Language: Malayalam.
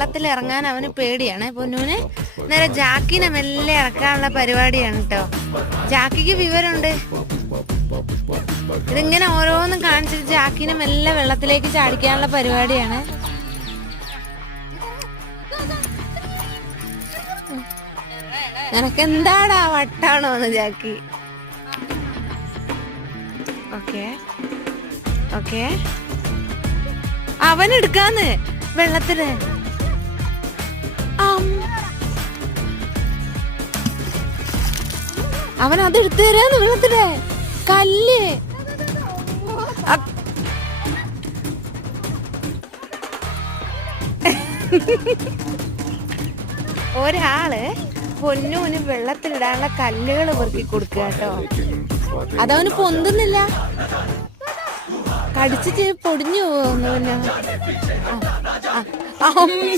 വെള്ളത്തിൽ ഇറങ്ങാൻ അവന് പേടിയാണ്. പൊന്നൂന് നേരെ ജാക്കിനെ മെല്ലെ ഇറക്കാനുള്ള പരിപാടിയാണ് കേട്ടോ. ജാക്കിക്ക് വിവരമുണ്ട്. ഇതിങ്ങനെ ഓരോന്നും കാണിച്ചിട്ട് ജാക്കിനെ മെല്ലെ വെള്ളത്തിലേക്ക് ചാടിക്കാനുള്ള പരിപാടിയാണ്. നിനക്കെന്താടാ വട്ടാണോന്ന് ജാക്കി? ഓക്കെ ഓക്കെ, അവനെടുക്കാന്ന് വെള്ളത്തിന്. അവൻ അത് എടുത്തു തരാന്ന് വെള്ളത്തില് കല്ല്. ഒരാള് പൊന്നൂന് വെള്ളത്തിലിടാനുള്ള കല്ലുകൾ പെറുക്കി കൊടുക്കുക കേട്ടോ. അതവന് പൊന്തുന്നില്ല, കടിച്ചിട്ട് പൊടിഞ്ഞു പോകുന്നു. പിന്നെ